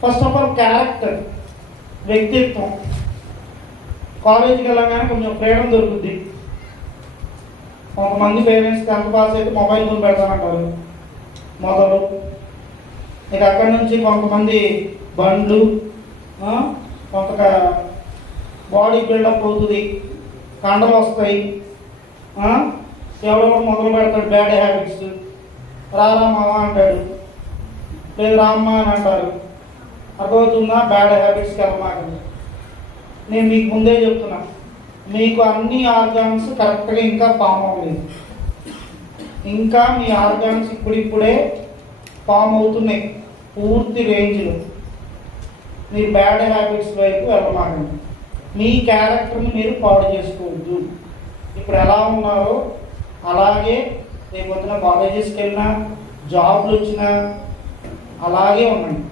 First of all character, వ్యక్తిత్వం. కాలేజీకి వెళ్ళగానే కొంచెం ఫ్రీడమ్ దొరుకుద్ది. కొంతమంది పేరెంట్స్ 10th పాస్ అయితే మొబైల్ కొని పెడతానంటారు మొదలు. ఇక అక్కడి నుంచి కొంతమంది బండ్లు, కొంత బాడీ బిల్డప్ అవుతుంది, కండలు వస్తాయి, ఎవడో మొదలు పెడతాడు బ్యాడ్ హ్యాబిట్స్. రారా మామ అంటాడు, లేదు రామ్మ అని అంటారు. అర్థమవుతుందా? బ్యాడ్ హ్యాబిట్స్కి వెళ్ళమాకండి. నేను మీకు ముందే చెప్తున్నా, మీకు అన్ని ఆర్గాన్స్ కరెక్ట్గా ఇంకా ఫామ్ అవ్వలేదు. ఇంకా మీ ఆర్గాన్స్ ఇప్పుడిప్పుడే ఫామ్ అవుతున్నాయి పూర్తి రేంజ్లో. మీరు బ్యాడ్ హ్యాబిట్స్ వైపు వెళ్ళమాకండి. మీ క్యారెక్టర్ని మీరు పాడు చేసుకోవద్దు. ఇప్పుడు ఎలా ఉన్నారో అలాగే రేపు పొద్దున కాలేజెస్కి వెళ్ళినా, జాబ్లు వచ్చినా అలాగే ఉండండి.